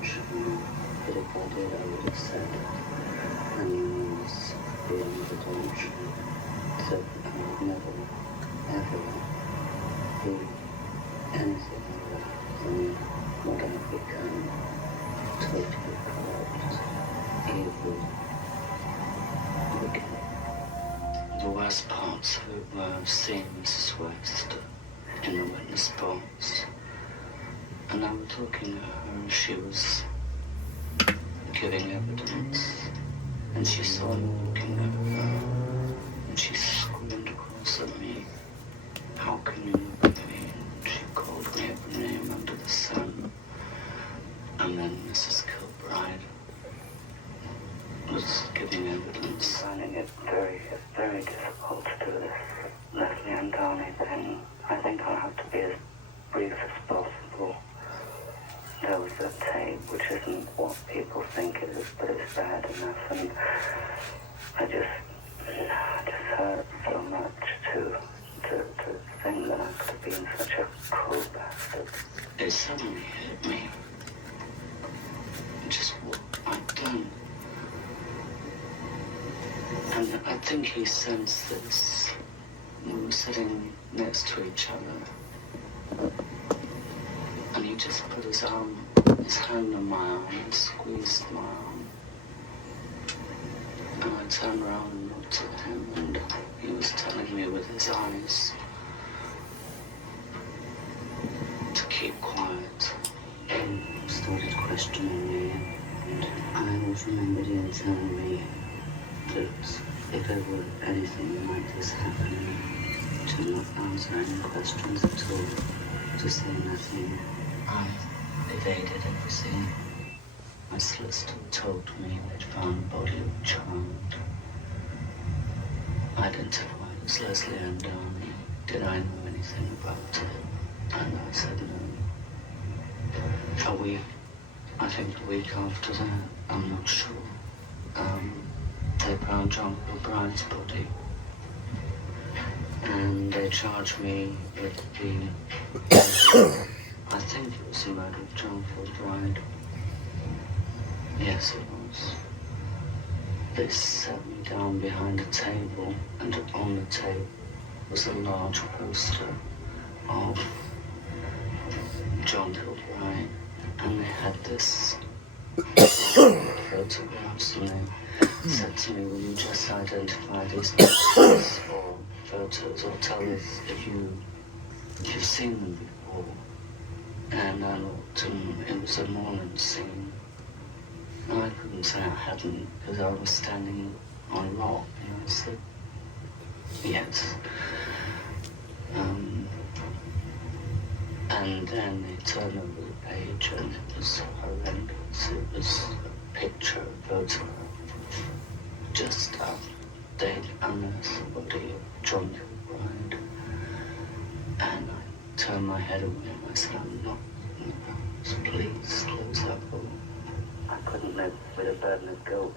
intentionally, but if I did, I would have said it. And was beyond redemption. So I would never, ever be anything other than what I've become. Totally corrupt, evil, wicked. The worst parts of it were seeing Mrs. West in the witness box. And I was talking to her and she was giving evidence. And she saw me looking at her and she screamed across at me, "How can you look at me?" And she called me every name under the sun. And then Mrs. Kilbride was giving evidence. Finding it very, very difficult to do this Leslie and Downey thing. I think I'll have to be as brief as possible. There was a tape, which isn't what people think it is, but it's bad enough, and I just hurt so much to think that I could have been such a cruel bastard. It suddenly hit me. Just what I'd done. And I think he sensed this. We were sitting next to each other. And he just put his hand on my arm and squeezed my arm. And I turned around and looked at him, and he was telling me with his eyes to keep quiet. And started questioning me, and I always remembered him telling me that if ever anything like this happened, to not answer any questions at all, to say nothing. I evaded everything. My solicitor told me they'd found the body of a child. Identified as Leslie Ann Downey. Did I know anything about it? And I said no. I think a week after that, I'm not sure, they found John Kilbride's body. And they charged me with the... I think it was the murder of John Kilbride. Yes, it was. They set me down behind a table, and on the table was a large poster of John Kilbride. And they had this photographs, and they said to me, "Will you just identify these pictures or photos, or tell us if you've seen them before?" And I looked, and it was a morning scene. And I couldn't say I hadn't, because I was standing on rock, and I said, yes. And then they turned over the page, and it was horrendous. It was a picture, a photo, just they'd unearthed the body of John Kilbride. And I turned my head away, and I said, "I'm not in the house. Please close that door." I couldn't live with a burden of guilt.